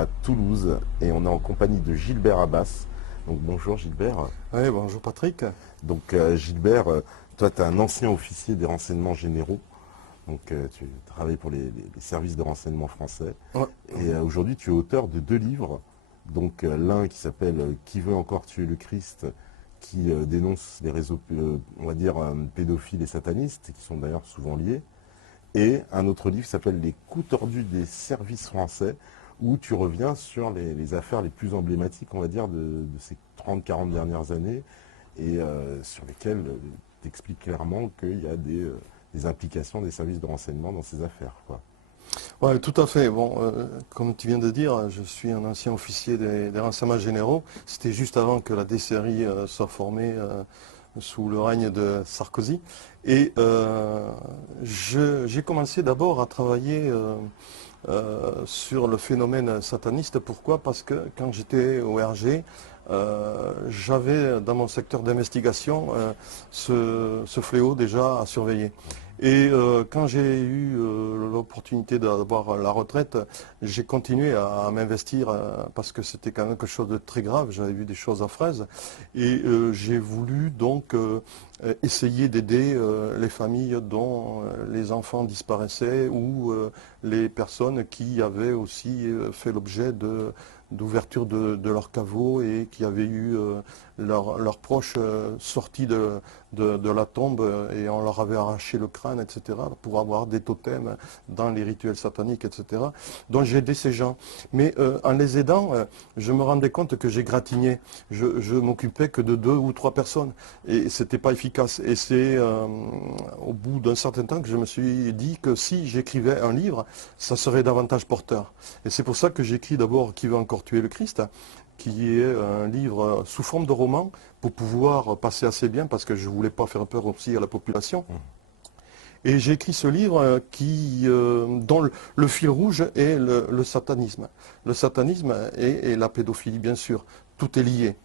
à Toulouse et on est en compagnie de Gilbert Abbas. Donc bonjour Gilbert. Oui, bonjour Patrick. Donc Gilbert, toi tu es un ancien officier des renseignements généraux. Donc tu travailles pour les services de renseignement français. Ouais. Et aujourd'hui tu es auteur de 2 livres. Donc l'un qui s'appelle Qui veut encore tuer le Christ, qui dénonce les réseaux, on va dire, pédophiles et satanistes, qui sont d'ailleurs souvent liés. Et un autre livre qui s'appelle Les coups tordus des services français, où tu reviens sur les affaires les plus emblématiques, on va dire, de ces 30-40 dernières années, et sur lesquelles tu expliques clairement qu'il y a des implications des services de renseignement dans ces affaires, quoi. Ouais, tout à fait. Bon, comme tu viens de dire, je suis un ancien officier des renseignements généraux. C'était juste avant que la DCRI soit formée sous le règne de Sarkozy. Et j'ai commencé d'abord à travailler sur le phénomène sataniste. Pourquoi? Parce que quand j'étais au RG, j'avais dans mon secteur d'investigation ce fléau déjà à surveiller. Et quand j'ai eu l'opportunité d'avoir la retraite, j'ai continué à m'investir parce que c'était quand même quelque chose de très grave. J'avais vu des choses affreuses et j'ai voulu donc essayer d'aider les familles dont les enfants disparaissaient ou les personnes qui avaient aussi fait l'objet d'ouverture de leur caveau et qui avaient eu leurs proches sortis de la tombe et on leur avait arraché le crâne, etc., pour avoir des totems dans les rituels sataniques, etc. Donc j'ai aidé ces gens. Mais en les aidant, je me rendais compte que j'égratignais. Je m'occupais que de 2 ou 3 personnes et c'était pas efficace. Et c'est au bout d'un certain temps que je me suis dit que si j'écrivais un livre, ça serait davantage porteur. Et c'est pour ça que j'écris d'abord Qui veut encore tuer le Christ, qui est un livre sous forme de roman pour pouvoir passer assez bien parce que je ne voulais pas faire peur aussi à la population. Et j'ai écrit ce livre dont le fil rouge est le satanisme. Le satanisme et la pédophilie, bien sûr. Tout est lié.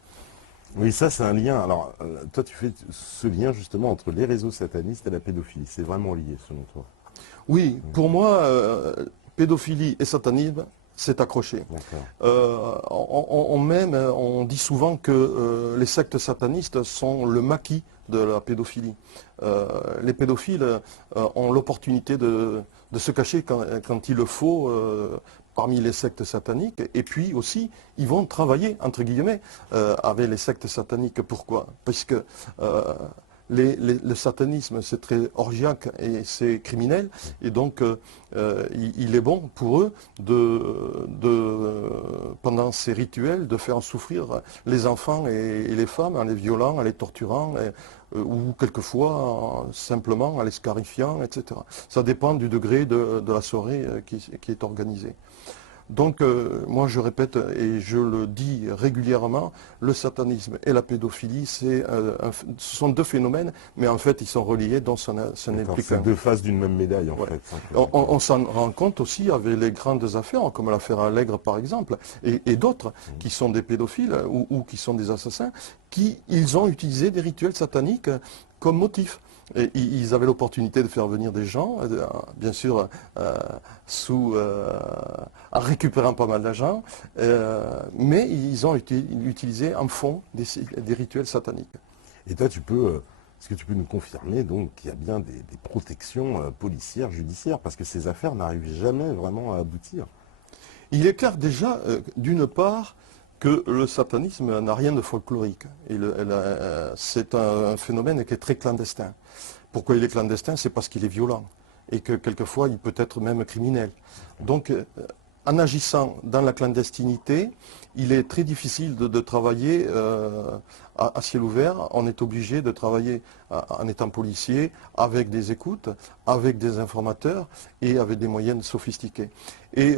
Oui, ça c'est un lien. Alors, toi tu fais ce lien justement entre les réseaux satanistes et la pédophilie. C'est vraiment lié selon toi. Oui, pour moi, pédophilie et satanisme, c'est accroché. D'accord. On dit souvent que les sectes satanistes sont le maquis de la pédophilie. Les pédophiles ont l'opportunité de se cacher quand il le faut parmi les sectes sataniques. Et puis aussi, ils vont travailler, entre guillemets, avec les sectes sataniques. Pourquoi? Parce que le satanisme, c'est très orgiaque et c'est criminel. Et donc, il est bon pour eux, pendant ces rituels, de faire souffrir les enfants et les femmes en les violant, en les torturant, ou quelquefois simplement en les scarifiant, etc. Ça dépend du degré de la soirée qui est organisée. Donc, moi, je répète et je le dis régulièrement, le satanisme et la pédophilie, ce sont 2 phénomènes, mais en fait, ils sont reliés, donc ça n'est D'accord. plus C'est qu'un. 2 faces d'une même médaille en Ouais. fait. On s'en rend compte aussi avec les grandes affaires, comme l'affaire Allègre, par exemple, et d'autres qui sont des pédophiles ou qui sont des assassins, ils ont utilisé des rituels sataniques comme motif. Et ils avaient l'opportunité de faire venir des gens, bien sûr, en récupérant pas mal d'argent, mais ils ont utilisé en fond des rituels sataniques. Et toi, est-ce que tu peux nous confirmer donc qu'il y a bien des protections policières, judiciaires, parce que ces affaires n'arrivent jamais vraiment à aboutir? Il est clair déjà, d'une part, que le satanisme n'a rien de folklorique. C'est un phénomène qui est très clandestin. Pourquoi il est clandestin? C'est parce qu'il est violent et que quelquefois il peut être même criminel. Donc, en agissant dans la clandestinité, il est très difficile de travailler à ciel ouvert. On est obligé de travailler en étant policier, avec des écoutes, avec des informateurs et avec des moyens sophistiqués. Et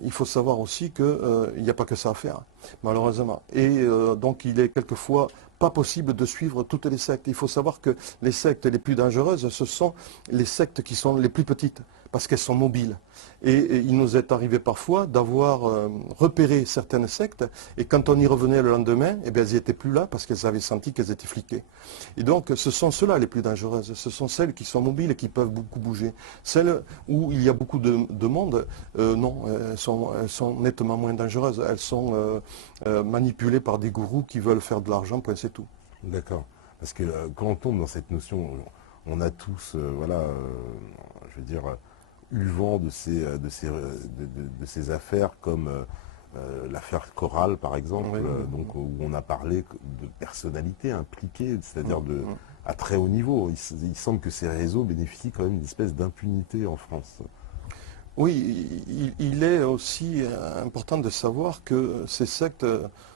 il faut savoir aussi qu'il n'y a pas que ça à faire, malheureusement. Et donc il est quelquefois pas possible de suivre toutes les sectes. Il faut savoir que les sectes les plus dangereuses, ce sont les sectes qui sont les plus petites. parce qu'elles sont mobiles. Et il nous est arrivé parfois d'avoir repéré certaines sectes, et quand on y revenait le lendemain, eh bien, elles n'étaient plus là parce qu'elles avaient senti qu'elles étaient fliquées. Et donc, ce sont ceux-là les plus dangereuses. Ce sont celles qui sont mobiles et qui peuvent beaucoup bouger. Celles où il y a beaucoup de monde, non, elles sont nettement moins dangereuses. Elles sont manipulées par des gourous qui veulent faire de l'argent, point c'est tout. D'accord. Parce que quand on tombe dans cette notion, on a tous, voilà, je veux dire, eu vent de ces affaires comme l'affaire Chorale, par exemple, Oui. donc, où on a parlé de personnalités impliquées, c'est-à-dire Mm. à très haut niveau. Il semble que ces réseaux bénéficient quand même d'une espèce d'impunité en France. Oui, il est aussi important de savoir que ces sectes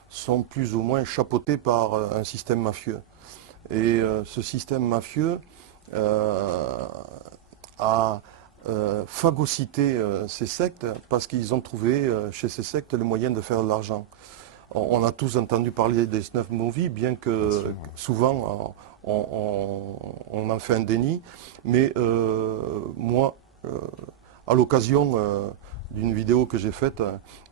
sont plus ou moins chapeautées par un système mafieux. Et ce système mafieux a phagocyté ces sectes parce qu'ils ont trouvé chez ces sectes le moyen de faire de l'argent. On a tous entendu parler des snuff movies, bien Bien sûr, que ouais. souvent on en fait un déni. Mais moi, à l'occasion d'une vidéo que j'ai faite,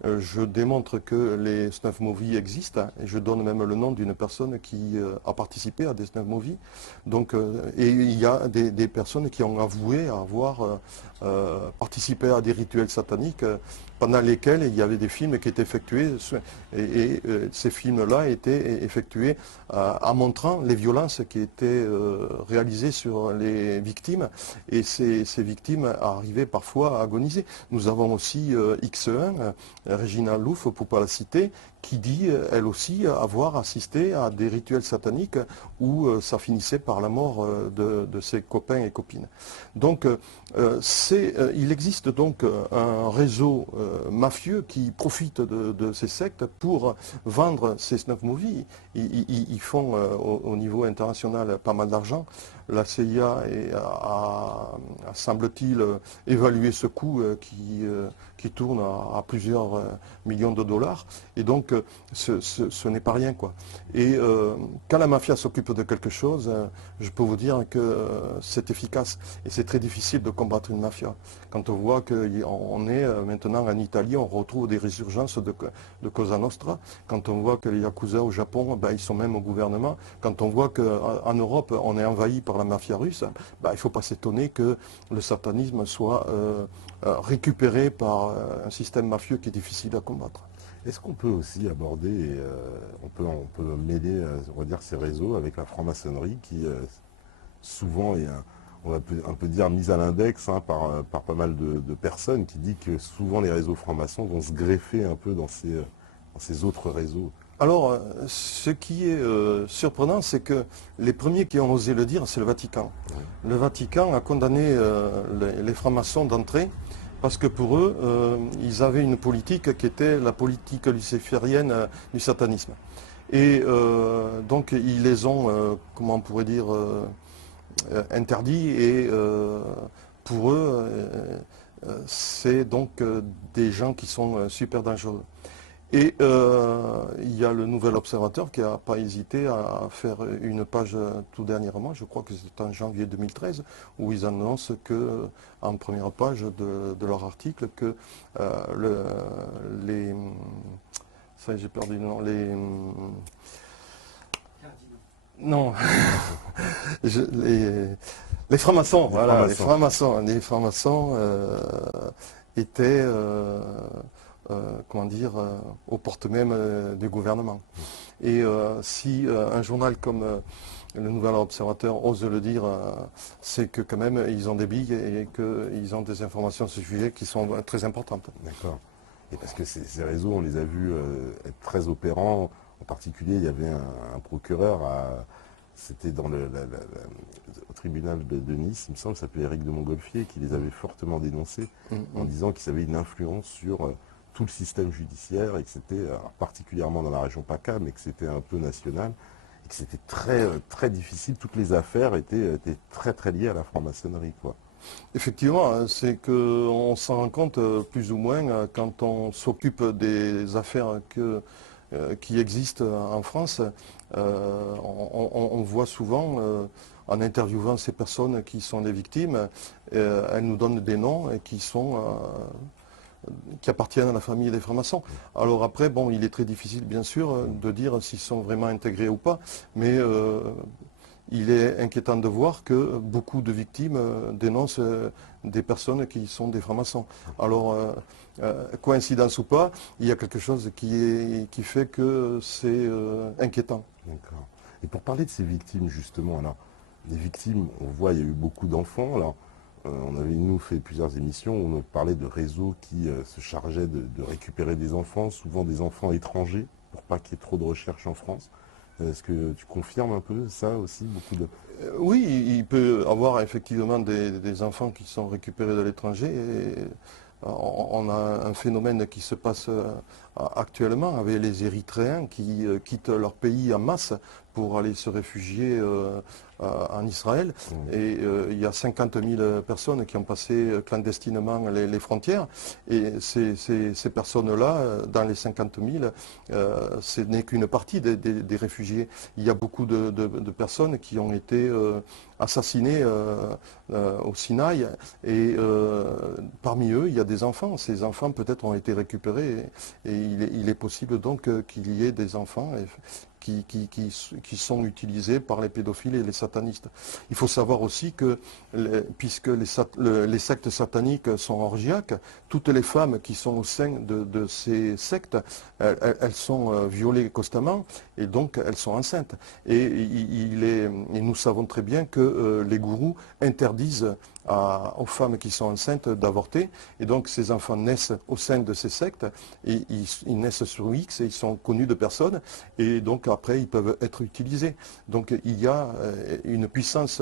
je démontre que les snuff movies existent, hein, et je donne même le nom d'une personne qui a participé à des snuff movies. Donc, et il y a des personnes qui ont avoué avoir participé à des rituels sataniques pendant lesquels il y avait des films qui étaient effectués, et ces films-là étaient effectués en montrant les violences qui étaient réalisées sur les victimes, et ces victimes arrivaient parfois à agoniser. Nous avons aussi X1, Régina Louf, pour ne pas la citer, qui dit, elle aussi, avoir assisté à des rituels sataniques où ça finissait par la mort de ses copains et copines. Donc, il existe donc un réseau mafieux qui profite de ces sectes pour vendre ces snuff movies. Ils font au niveau international pas mal d'argent. La CIA semble-t-il, évalué ce coût qui tourne à plusieurs millions de dollars. Et donc, ce n'est pas rien, quoi. Et quand la mafia s'occupe de quelque chose, je peux vous dire que c'est efficace. Et c'est très difficile de combattre une mafia. Quand on voit qu'on est maintenant en Italie, on retrouve des résurgences de Cosa Nostra. Quand on voit que les Yakuza au Japon, ben, ils sont même au gouvernement. Quand on voit qu'en Europe, on est envahi par la mafia russe, ben, il ne faut pas s'étonner que le satanisme soit récupéré par un système mafieux qui est difficile à combattre. Est-ce qu'on peut aussi aborder, on peut mêler, on va dire, ces réseaux avec la franc-maçonnerie qui souvent est, on va un peu dire, mise à l'index, hein, par pas mal de personnes qui dit que souvent les réseaux francs-maçons vont se greffer un peu dans ces autres réseaux. Alors, ce qui est surprenant, c'est que les premiers qui ont osé le dire, c'est le Vatican. Ouais. Le Vatican a condamné les francs-maçons d'entrée parce que pour eux, ils avaient une politique qui était la politique luciférienne du satanisme. Et donc, ils les ont, comment on pourrait dire, interdits. Et pour eux, c'est donc des gens qui sont super dangereux. Et il y a le Nouvel Observateur qui n'a pas hésité à faire une page tout dernièrement, je crois que c'est en janvier 2013, où ils annoncent que, en première page de leur article, que les... Ça, j'ai perdu le nom. Non, les francs-maçons, voilà, les francs-maçons étaient... comment dire, aux portes même du gouvernement. Et si un journal comme le Nouvel Observateur ose le dire, c'est que quand même ils ont des billes et qu'ils ont des informations sur ce sujet qui sont très importantes. D'accord. Et parce que ces réseaux, on les a vus être très opérants. En particulier, il y avait un procureur, c'était au tribunal de Nice, il me semble, ça s'appelait Éric de Montgolfier, qui les avait fortement dénoncés en disant qu'ils avaient une influence sur tout le système judiciaire et que c'était, particulièrement dans la région PACA, mais que c'était un peu national et que c'était très difficile. Toutes les affaires étaient très très liées à la franc-maçonnerie, quoi. Effectivement, c'est qu'on s'en rend compte plus ou moins quand on s'occupe des affaires qui existent en France. On voit souvent en interviewant ces personnes qui sont les victimes, elles nous donnent des noms et qui appartiennent à la famille des francs-maçons. Alors après, bon, il est très difficile, bien sûr, de dire s'ils sont vraiment intégrés ou pas, mais il est inquiétant de voir que beaucoup de victimes dénoncent des personnes qui sont des francs-maçons. Alors, coïncidence ou pas, il y a quelque chose qui fait que c'est inquiétant. D'accord. Et pour parler de ces victimes, justement, alors, les victimes, on voit, il y a eu beaucoup d'enfants. Alors, on avait, nous, fait plusieurs émissions où on parlait de réseaux qui se chargeaient de récupérer des enfants, souvent des enfants étrangers, pour pas qu'il y ait trop de recherches en France. Est-ce que tu confirmes un peu ça aussi, beaucoup de... Oui, il peut avoir effectivement des enfants qui sont récupérés de l'étranger. On a un phénomène qui se passe actuellement avec les Érythréens qui quittent leur pays en masse pour aller se réfugier en Israël. Et il y a 50 000 personnes qui ont passé clandestinement les frontières. Et ces personnes-là, dans les 50 000, ce n'est qu'une partie des réfugiés. Il y a beaucoup de personnes qui ont été assassinées au Sinaï. Et parmi eux, il y a des enfants. Ces enfants peut-être ont été récupérés. Et il est possible donc qu'il y ait des enfants qui sont utilisés par les pédophiles et les satanistes. Il faut savoir aussi que, puisque les sectes sataniques sont orgiaques, toutes les femmes qui sont au sein de ces sectes, elles sont violées constamment et donc elles sont enceintes. Et nous savons très bien que les gourous interdisent aux femmes qui sont enceintes d'avorter. Et donc ces enfants naissent au sein de ces sectes et ils naissent sur X et ils sont connus de personne et donc après ils peuvent être utilisés. Donc il y a une puissance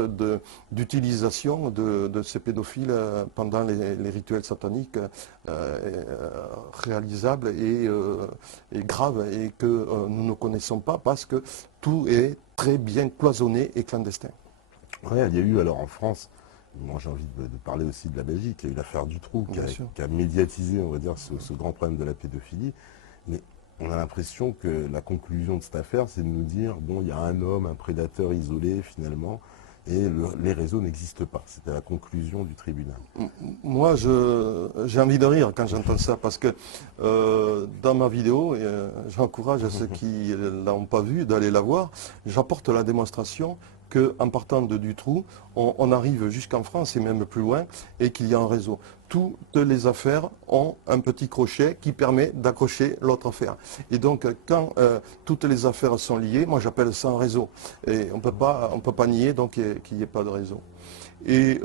d'utilisation de ces pédophiles pendant les rituels sataniques réalisables et graves et que nous ne connaissons pas parce que tout est très bien cloisonné et clandestin. Ouais, il y a eu alors en France, moi j'ai envie de parler aussi de la Belgique, il y a eu l'affaire Dutroux qui a médiatisé, on va dire, ce grand problème de la pédophilie. Mais on a l'impression que la conclusion de cette affaire, c'est de nous dire, bon, il y a un homme, un prédateur isolé finalement, et les réseaux n'existent pas. C'était la conclusion du tribunal. Moi, j'ai envie de rire quand j'entends ça, parce que dans ma vidéo, j'encourage ceux qui ne l'ont pas vue d'aller la voir, j'apporte la démonstration qu'en partant de Dutroux, on arrive jusqu'en France et même plus loin, et qu'il y a un réseau. Toutes les affaires ont un petit crochet qui permet d'accrocher l'autre affaire. Et donc, quand toutes les affaires sont liées, moi j'appelle ça un réseau. Et on ne peut pas nier donc qu'il n'y ait pas de réseau. Et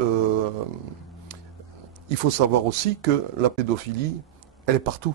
il faut savoir aussi que la pédophilie, elle est partout.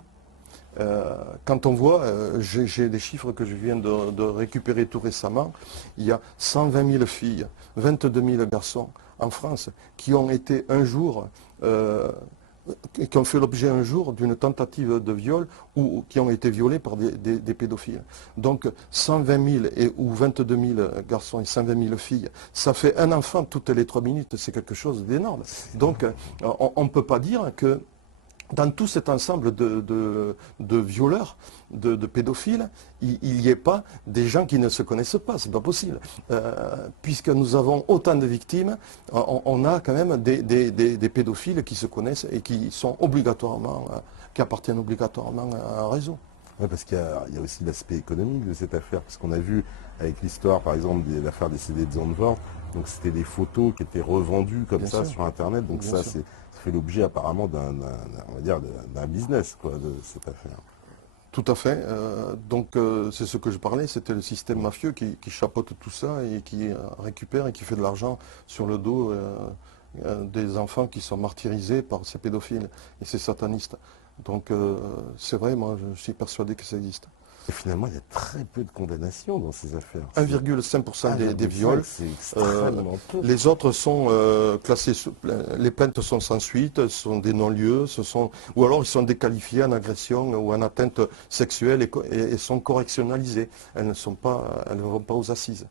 Quand on voit, j'ai des chiffres que je viens de récupérer tout récemment, il y a 120 000 filles, 22 000 garçons en France qui ont été un jour, qui ont fait l'objet un jour d'une tentative de viol ou qui ont été violés par des pédophiles. Donc 120 000 ou 22 000 garçons et 120 000 filles, ça fait un enfant toutes les 3 minutes, c'est quelque chose d'énorme. Donc on ne peut pas dire que dans tout cet ensemble de violeurs, de pédophiles, il n'y ait pas des gens qui ne se connaissent pas, c'est pas possible. Puisque nous avons autant de victimes, on a quand même des pédophiles qui se connaissent et qui sont obligatoirement, qui appartiennent obligatoirement à un réseau. Oui, parce qu'il y a aussi l'aspect économique de cette affaire, parce qu'on a vu avec l'histoire, par exemple, de l'affaire des CD de Zandvoort, donc c'était des photos qui étaient revendues comme ça sur Internet, donc ça fait l'objet apparemment d'un business quoi, de cette affaire. Tout à fait. Donc c'est ce que je parlais, c'était le système mafieux qui chapeaute tout ça et qui récupère et qui fait de l'argent sur le dos des enfants qui sont martyrisés par ces pédophiles et ces satanistes. Donc c'est vrai, moi je suis persuadé que ça existe. Et finalement, il y a très peu de condamnations dans ces affaires. 1,5% des viols. C'est extrêmement peu. Les autres sont classés, les plaintes sont sans suite, sont des non-lieux, ou alors ils sont déqualifiés en agression ou en atteinte sexuelle et sont correctionnalisés. Elles ne vont pas aux assises.